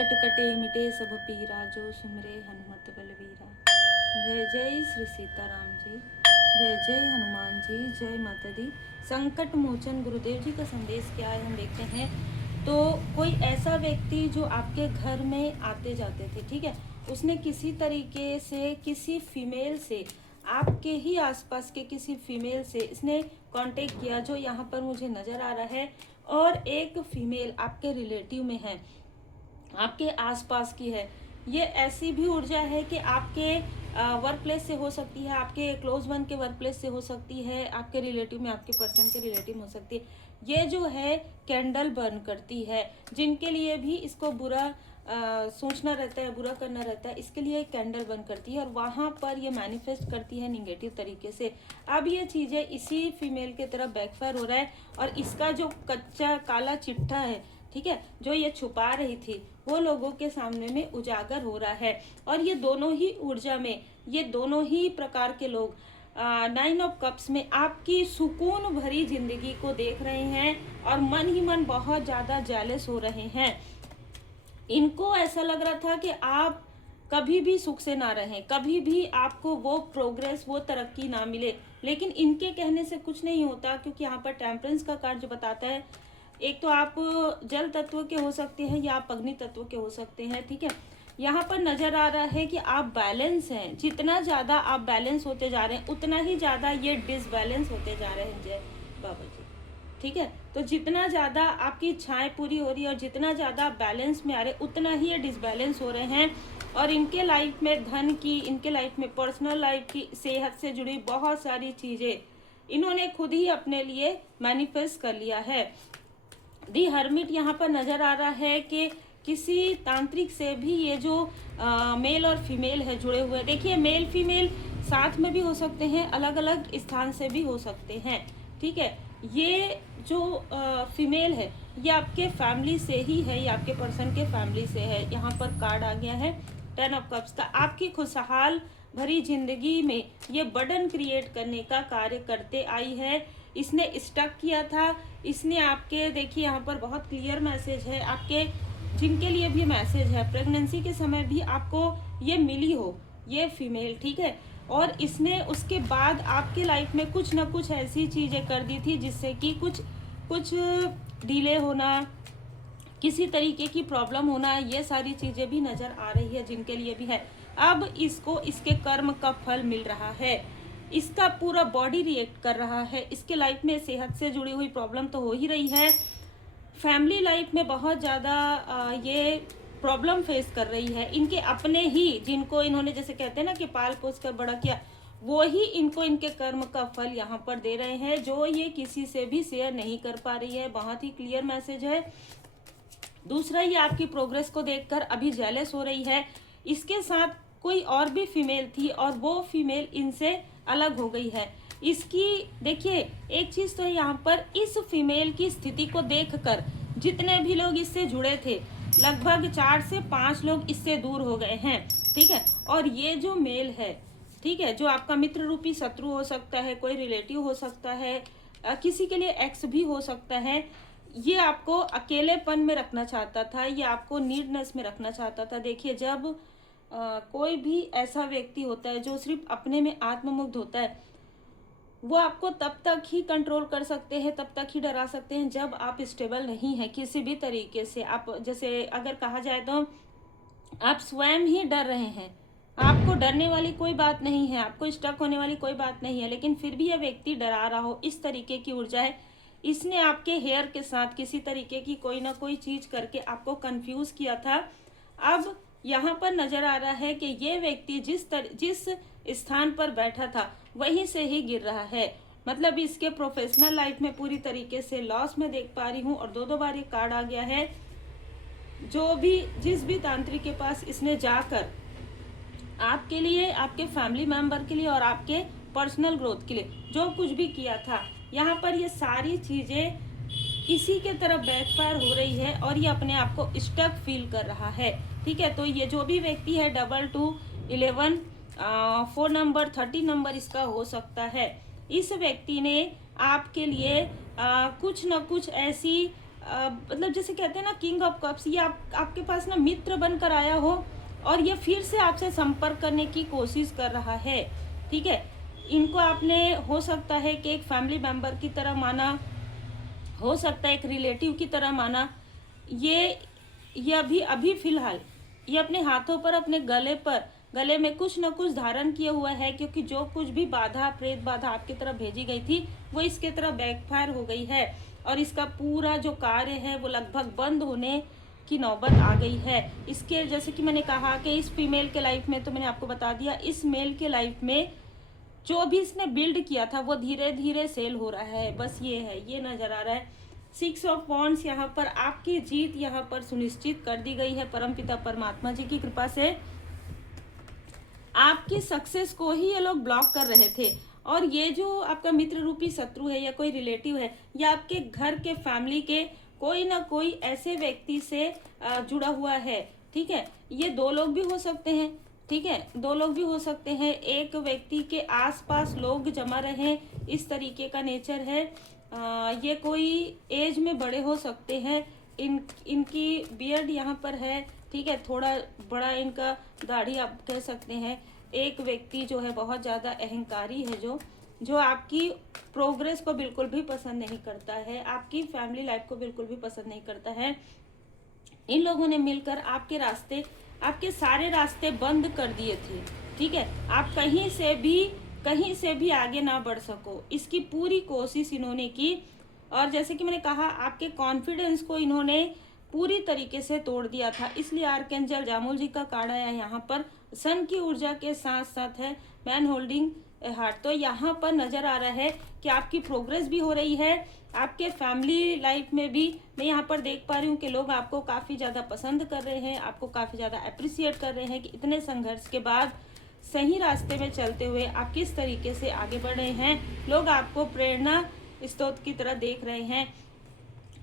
संकट कटे मिटे सब पीरा, जो सुमरे हनुमत बलवीरा। जय जय श्री सीताराम जी, जय जय हनुमान जी, जय माता दी। संकट मोचन गुरुदेव जी का संदेश क्या है हम देखते हैं। तो कोई ऐसा व्यक्ति जो आपके घर में आते जाते थे, ठीक है, उसने किसी तरीके से किसी फीमेल से, आपके ही आसपास के किसी फीमेल से इसने कांटेक्ट किया, जो यहाँ पर मुझे नज़र आ रहा है। और एक फीमेल आपके रिलेटिव में है, आपके आसपास की है। ये ऐसी भी ऊर्जा है कि आपके वर्क प्लेस से हो सकती है, आपके क्लोज वन के वर्क प्लेस से हो सकती है, आपके रिलेटिव में आपके पर्सन के रिलेटिव हो सकती है। ये जो है कैंडल बर्न करती है। जिनके लिए भी इसको बुरा सोचना रहता है, बुरा करना रहता है, इसके लिए कैंडल बर्न करती है और वहाँ पर ये मैनिफेस्ट करती है निगेटिव तरीके से। अब ये चीज़ें इसी फीमेल के तरफ बैकफायर हो रहा है और इसका जो कच्चा काला चिट्ठा है, ठीक है, जो ये छुपा रही थी, वो लोगों के सामने में उजागर हो रहा है। और ये दोनों ही ऊर्जा में, ये दोनों ही प्रकार के लोग 9 ऑफ कप्स में आपकी सुकून भरी जिंदगी को देख रहे हैं और मन ही मन बहुत ज़्यादा जेलस हो रहे हैं। इनको ऐसा लग रहा था कि आप कभी भी सुख से ना रहें, कभी भी आपको वो प्रोग्रेस, वो तरक्की ना मिले। लेकिन इनके कहने से कुछ नहीं होता, क्योंकि यहाँ पर टेम्परेंस का कार्ड जो बताता है, एक तो आप जल तत्व के हो सकते हैं या आप अग्नि तत्व के हो सकते हैं, ठीक है। यहाँ पर नजर आ रहा है कि आप बैलेंस हैं। जितना ज़्यादा आप बैलेंस होते जा रहे हैं, उतना ही ज़्यादा ये डिसबैलेंस होते जा रहे हैं। जय बाबा जी, ठीक है। तो जितना ज़्यादा आपकी इच्छाएं पूरी हो रही है और जितना ज़्यादा आप बैलेंस में आ रहे, उतना ही ये डिसबैलेंस हो रहे हैं। और इनके लाइफ में धन की, इनके लाइफ में पर्सनल लाइफ की, सेहत से जुड़ी बहुत सारी चीज़ें इन्होंने खुद ही अपने लिए मैनिफेस्ट कर लिया है। दी हर्मिट यहाँ पर नजर आ रहा है कि किसी तांत्रिक से भी ये जो मेल और फीमेल है जुड़े हुए। देखिए, मेल फीमेल साथ में भी हो सकते हैं, अलग अलग स्थान से भी हो सकते हैं, ठीक है। ये जो फीमेल है, ये आपके फैमिली से ही है, ये आपके पर्सन के फैमिली से है। यहाँ पर कार्ड आ गया है 10 ऑफ कप्स का। आपकी खुशहाल भरी जिंदगी में ये बर्डन क्रिएट करने का कार्य करते आई है। इसने स्टक किया था, इसने आपके, देखिए यहाँ पर बहुत क्लियर मैसेज है आपके, जिनके लिए भी मैसेज है, प्रेगनेंसी के समय भी आपको ये मिली हो, ये फीमेल, ठीक है। और इसने उसके बाद आपके लाइफ में कुछ ना कुछ ऐसी चीज़ें कर दी थी जिससे कि कुछ डिले होना, किसी तरीके की प्रॉब्लम होना, ये सारी चीज़ें भी नज़र आ रही है जिनके लिए भी है। अब इसको इसके कर्म का फल मिल रहा है, इसका पूरा बॉडी रिएक्ट कर रहा है। इसके लाइफ में सेहत से जुड़ी हुई प्रॉब्लम तो हो ही रही है, फैमिली लाइफ में बहुत ज़्यादा ये प्रॉब्लम फेस कर रही है। इनके अपने ही, जिनको इन्होंने जैसे कहते हैं ना कि पाल पोस कर बड़ा किया, वो ही इनको इनके कर्म का फल यहाँ पर दे रहे हैं, जो ये किसी से भी शेयर नहीं कर पा रही है। बहुत ही क्लियर मैसेज है। दूसरा, ये आपकी प्रोग्रेस को देखकर अभी जेलस हो रही है। इसके साथ कोई और भी फीमेल थी और वो फीमेल इनसे अलग हो गई है। इसकी, देखिए एक चीज़ तो है यहाँ पर, इस फीमेल की स्थिति को देखकर जितने भी लोग इससे जुड़े थे, लगभग 4 से 5 लोग इससे दूर हो गए हैं, ठीक है। और ये जो मेल है, ठीक है, जो आपका मित्र रूपी शत्रु हो सकता है, कोई रिलेटिव हो सकता है, किसी के लिए एक्स भी हो सकता है, ये आपको अकेलेपन में रखना चाहता था, ये आपको नीडनेस में रखना चाहता था। देखिए, जब कोई भी ऐसा व्यक्ति होता है जो सिर्फ अपने में आत्ममुग्ध होता है, वो आपको तब तक ही कंट्रोल कर सकते हैं, तब तक ही डरा सकते हैं जब आप स्टेबल नहीं हैं किसी भी तरीके से। आप, जैसे अगर कहा जाए तो आप स्वयं ही डर रहे हैं, आपको डरने वाली कोई बात नहीं है, आपको स्टक होने वाली कोई बात नहीं है, लेकिन फिर भी यह व्यक्ति डरा रहा हो, इस तरीके की ऊर्जा है। इसने आपके हेयर के साथ किसी तरीके की कोई ना कोई चीज करके आपको कंफ्यूज किया था। अब यहाँ पर नजर आ रहा है कि ये व्यक्ति जिस स्थान पर बैठा था वहीं से ही गिर रहा है। मतलब इसके प्रोफेशनल लाइफ में पूरी तरीके से लॉस में देख पा रही हूँ। और दो बार ये कार्ड आ गया है। जो भी, जिस भी तांत्रिक के पास इसने जाकर आपके लिए, आपके फैमिली मेंबर के लिए और आपके पर्सनल ग्रोथ के लिए जो कुछ भी किया था, यहाँ पर ये सारी चीज़ें इसी के तरफ बैकफायर हो रही है और ये अपने आप को स्टक फील कर रहा है, ठीक है। तो ये जो भी व्यक्ति है 2211 4 नंबर 30 नंबर इसका हो सकता है। इस व्यक्ति ने आपके लिए कुछ न कुछ ऐसी मतलब जैसे कहते हैं ना किंग ऑफ कप्स, ये आपके पास ना मित्र बनकर आया हो और ये फिर से आपसे संपर्क करने की कोशिश कर रहा है। ठीक है, इनको आपने हो सकता है कि एक फैमिली मेंबर की तरह माना, हो सकता है एक रिलेटिव की तरह माना। ये अभी फिलहाल ये अपने हाथों पर, अपने गले में कुछ न कुछ धारण किया हुआ है, क्योंकि जो कुछ भी बाधा, प्रेत बाधा आपकी तरफ भेजी गई थी वो इसके तरफ बैकफायर हो गई है और इसका पूरा जो कार्य है वो लगभग बंद होने की नौबत आ गई है। इसके जैसे कि मैंने कहा कि इस फीमेल के लाइफ में, तो मैंने आपको बता दिया, इस मेल के लाइफ में जो भी इसने बिल्ड किया था वो धीरे धीरे सेल हो रहा है। बस ये है, ये नजर आ रहा है। 6 ऑफ वॉन्ड्स यहाँ पर आपकी जीत यहाँ पर सुनिश्चित कर दी गई है परमपिता परमात्मा जी की कृपा से। आपकी सक्सेस को ही ये लोग ब्लॉक कर रहे थे और ये जो आपका मित्र रूपी शत्रु है या कोई रिलेटिव है या आपके घर के फैमिली के कोई ना कोई ऐसे व्यक्ति से जुड़ा हुआ है। ठीक है, ये 2 लोग भी हो सकते हैं। ठीक है, 2 लोग भी हो सकते हैं। एक व्यक्ति के आसपास लोग जमा रहे, इस तरीके का नेचर है। ये कोई एज में बड़े हो सकते हैं। इनकी बियर्ड यहाँ पर है। ठीक है, थोड़ा बड़ा इनका दाढ़ी आप कह सकते हैं। एक व्यक्ति जो है बहुत ज़्यादा अहंकारी है, जो आपकी प्रोग्रेस को बिल्कुल भी पसंद नहीं करता है, आपकी फैमिली लाइफ को बिल्कुल भी पसंद नहीं करता है। इन लोगों ने मिलकर आपके सारे रास्ते बंद कर दिए थे। ठीक है, आप कहीं से भी आगे ना बढ़ सको, इसकी पूरी कोशिश इन्होंने की। और जैसे कि मैंने कहा, आपके कॉन्फिडेंस को इन्होंने पूरी तरीके से तोड़ दिया था। इसलिए आर्कएंजल जामुल जी का कार्ड आया यहाँ पर। सन की ऊर्जा के साथ साथ है मैन होल्डिंग हार्ट। तो यहाँ पर नजर आ रहा है कि आपकी प्रोग्रेस भी हो रही है। आपके फैमिली लाइफ में भी मैं यहाँ पर देख पा रही हूँ कि लोग आपको काफ़ी ज़्यादा पसंद कर रहे हैं, आपको काफ़ी ज़्यादा अप्रिसिएट कर रहे हैं कि इतने संघर्ष के बाद सही रास्ते में चलते हुए आप किस तरीके से आगे बढ़ रहे हैं। लोग आपको प्रेरणा स्रोत की तरह देख रहे हैं।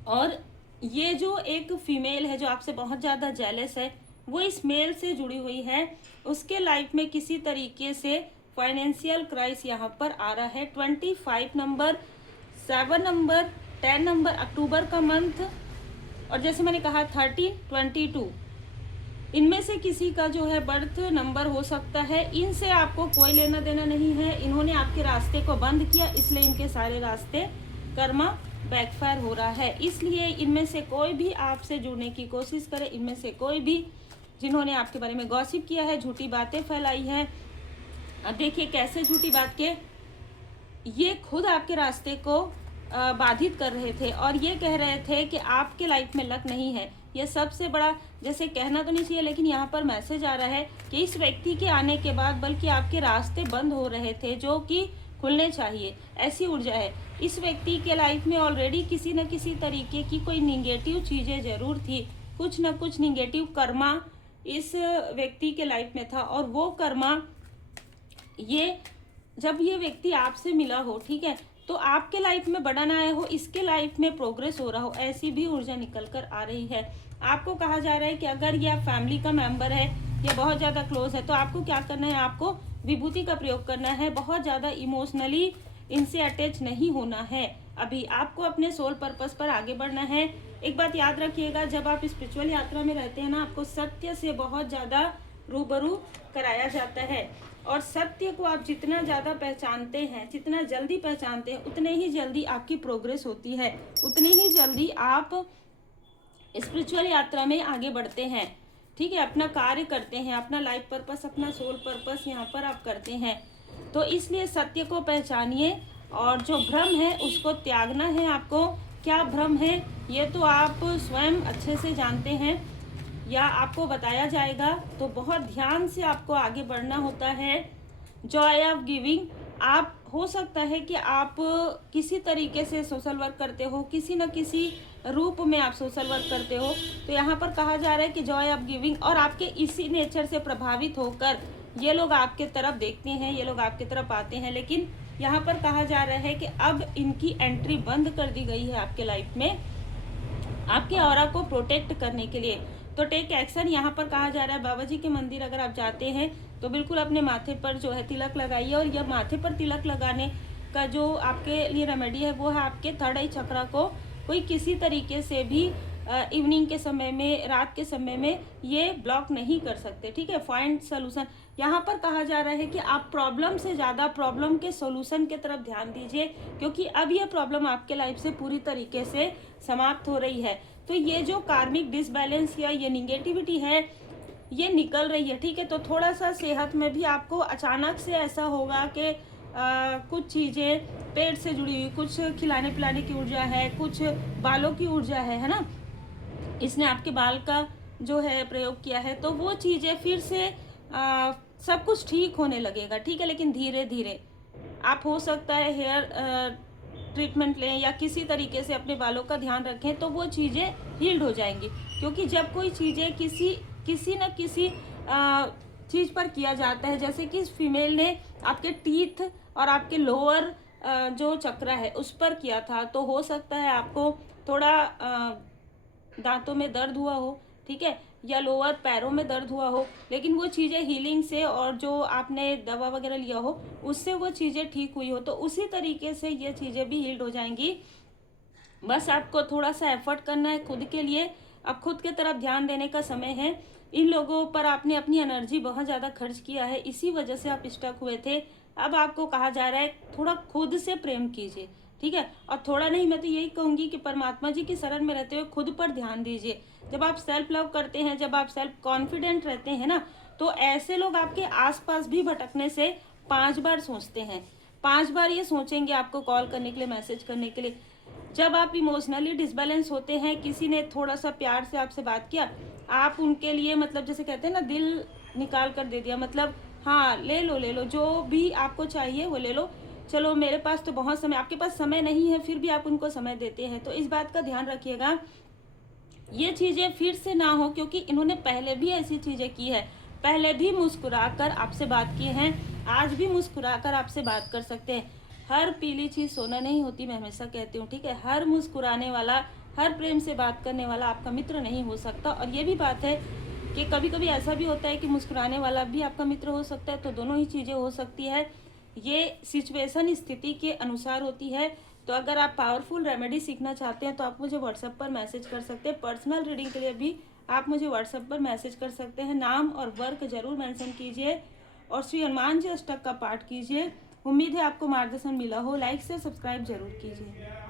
और ये जो एक फीमेल है जो आपसे बहुत ज़्यादा जेलस है, वो इस मेल से जुड़ी हुई है। उसके लाइफ में किसी तरीके से फाइनेंशियल क्राइस यहाँ पर आ रहा है। 25 नंबर, 7 नंबर, 10 नंबर अक्टूबर का मंथ, और जैसे मैंने कहा 13, 22, इनमें से किसी का जो है बर्थ नंबर हो सकता है। इनसे आपको कोई लेना देना नहीं है। इन्होंने आपके रास्ते को बंद किया, इसलिए इनके सारे रास्ते कर्मा बैकफायर हो रहा है। इसलिए इनमें से कोई भी आपसे जुड़ने की कोशिश करे, इनमें से कोई भी जिन्होंने आपके बारे में गॉसिप किया है, झूठी बातें फैलाई है, अब देखिए कैसे झूठी बात के ये खुद आपके रास्ते को बाधित कर रहे थे और ये कह रहे थे कि आपके लाइफ में लक नहीं है। ये सबसे बड़ा, जैसे कहना तो नहीं चाहिए, लेकिन यहाँ पर मैसेज आ रहा है कि इस व्यक्ति के आने के बाद बल्कि आपके रास्ते बंद हो रहे थे जो कि खुलने चाहिए, ऐसी ऊर्जा है। इस व्यक्ति के लाइफ में ऑलरेडी किसी न किसी तरीके की कोई निगेटिव चीज़ें ज़रूर थी, कुछ न कुछ निगेटिव कर्मा इस व्यक्ति के लाइफ में था। और वो कर्मा जब ये व्यक्ति आपसे मिला हो, ठीक है, तो आपके लाइफ में बढ़न आया हो, इसके लाइफ में प्रोग्रेस हो रहा हो, ऐसी भी ऊर्जा निकल कर आ रही है। आपको कहा जा रहा है कि अगर यह फैमिली का मेंबर है या बहुत ज़्यादा क्लोज है तो आपको क्या करना है, आपको विभूति का प्रयोग करना है। बहुत ज़्यादा इमोशनली इनसे अटैच नहीं होना है। अभी आपको अपने सोल पर्पस पर आगे बढ़ना है। एक बात याद रखिएगा, जब आप स्पिरिचुअल यात्रा में रहते हैं ना, आपको सत्य से बहुत ज़्यादा रूबरू कराया जाता है। और सत्य को आप जितना ज़्यादा पहचानते हैं, जितना जल्दी पहचानते हैं, उतने ही जल्दी आपकी प्रोग्रेस होती है, उतनी ही जल्दी आप स्पिरिचुअल यात्रा में आगे बढ़ते हैं। ठीक है, अपना कार्य करते हैं, अपना लाइफ पर्पस, अपना सोल पर्पस यहाँ पर आप करते हैं। तो इसलिए सत्य को पहचानिए और जो भ्रम है उसको त्यागना है। आपको क्या भ्रम है ये तो आप स्वयं अच्छे से जानते हैं या आपको बताया जाएगा। तो बहुत ध्यान से आपको आगे बढ़ना होता है। जॉय ऑफ गिविंग, आप हो सकता है कि आप किसी तरीके से सोशल वर्क करते हो, किसी न किसी रूप में आप सोशल वर्क करते हो। तो यहाँ पर कहा जा रहा है कि जॉय ऑफ गिविंग, और आपके इसी नेचर से प्रभावित होकर ये लोग आपके तरफ देखते हैं, ये लोग आपके तरफ आते हैं। लेकिन यहाँ पर कहा जा रहा है कि अब इनकी एंट्री बंद कर दी गई है आपके लाइफ में, आपके ऑरा को प्रोटेक्ट करने के लिए। तो टेक एक्शन यहाँ पर कहा जा रहा है। बाबा जी के मंदिर अगर आप जाते हैं तो बिल्कुल अपने माथे पर जो है तिलक लगाइए। और यह माथे पर तिलक लगाने का जो आपके लिए रेमेडी है वो है आपके थर्ड आई चक्रा को कोई किसी तरीके से भी इवनिंग के समय में, रात के समय में ये ब्लॉक नहीं कर सकते, ठीक है। फाइंड सोल्यूशन, यहाँ पर कहा जा रहा है कि आप प्रॉब्लम से ज़्यादा प्रॉब्लम के सोल्यूशन की तरफ ध्यान दीजिए, क्योंकि अब ये प्रॉब्लम आपके लाइफ से पूरी तरीके से समाप्त हो रही है। तो ये जो कार्मिक डिसबैलेंस या ये निगेटिविटी है ये निकल रही है, ठीक है। तो थोड़ा सा सेहत में भी आपको अचानक से ऐसा होगा कि कुछ चीज़ें पेट से जुड़ी हुई, कुछ खिलाने पिलाने की ऊर्जा है, कुछ बालों की ऊर्जा है ना, इसने आपके बाल का जो है प्रयोग किया है, तो वो चीज़ें फिर से सब कुछ ठीक होने लगेगा, ठीक है। लेकिन धीरे धीरे आप हो सकता है हेयर ट्रीटमेंट लें या किसी तरीके से अपने बालों का ध्यान रखें, तो वो चीज़ें हील्ड हो जाएंगी। क्योंकि जब कोई चीज़ें किसी न किसी चीज़ पर किया जाता है, जैसे कि इस फीमेल ने आपके टीथ और आपके लोअर जो चक्र है उस पर किया था, तो हो सकता है आपको थोड़ा दांतों में दर्द हुआ हो, ठीक है, या लोअर पैरों में दर्द हुआ हो, लेकिन वो चीज़ें हीलिंग से और जो आपने दवा वगैरह लिया हो उससे वो चीज़ें ठीक हुई हो, तो उसी तरीके से ये चीज़ें भी हील्ड हो जाएंगी। बस आपको थोड़ा सा एफर्ट करना है खुद के लिए, अब खुद के तरफ ध्यान देने का समय है। इन लोगों पर आपने अपनी एनर्जी बहुत ज़्यादा खर्च किया है, इसी वजह से आप स्टक हुए थे। अब आपको कहा जा रहा है थोड़ा खुद से प्रेम कीजिए, ठीक है। और थोड़ा नहीं, मैं तो यही कहूँगी कि परमात्मा जी की शरण में रहते हुए खुद पर ध्यान दीजिए। जब आप सेल्फ लव करते हैं, जब आप सेल्फ कॉन्फिडेंट रहते हैं ना, तो ऐसे लोग आपके आसपास भी भटकने से 5 बार सोचते हैं, 5 बार ये सोचेंगे आपको कॉल करने के लिए, मैसेज करने के लिए। जब आप इमोशनली डिसबैलेंस होते हैं, किसी ने थोड़ा सा प्यार से आपसे बात किया, आप उनके लिए मतलब जैसे कहते हैं ना, दिल निकाल कर दे दिया, मतलब हाँ ले लो जो भी आपको चाहिए वो ले लो, चलो मेरे पास तो बहुत समय, आपके पास समय नहीं है फिर भी आप उनको समय देते हैं। तो इस बात का ध्यान रखिएगा, ये चीज़ें फिर से ना हो, क्योंकि इन्होंने पहले भी ऐसी चीज़ें की है, पहले भी मुस्कुराकर आपसे बात की हैं, आज भी मुस्कुराकर आपसे बात कर सकते हैं। हर पीली चीज़ सोना नहीं होती, मैं हमेशा कहती हूँ, ठीक है। हर मुस्कुराने वाला, हर प्रेम से बात करने वाला आपका मित्र नहीं हो सकता। और ये भी बात है कि कभी कभी ऐसा भी होता है कि मुस्कुराने वाला भी आपका मित्र हो सकता है, तो दोनों ही चीज़ें हो सकती है। ये सिचुएशन स्थिति के अनुसार होती है। तो अगर आप पावरफुल रेमेडी सीखना चाहते हैं तो आप मुझे व्हाट्सएप पर मैसेज कर सकते हैं। पर्सनल रीडिंग के लिए भी आप मुझे व्हाट्सएप पर मैसेज कर सकते हैं। नाम और वर्क जरूर मेंशन कीजिए और श्री हनुमान जी अष्टक का पाठ कीजिए। उम्मीद है आपको मार्गदर्शन मिला हो। लाइक से सब्सक्राइब जरूर कीजिए।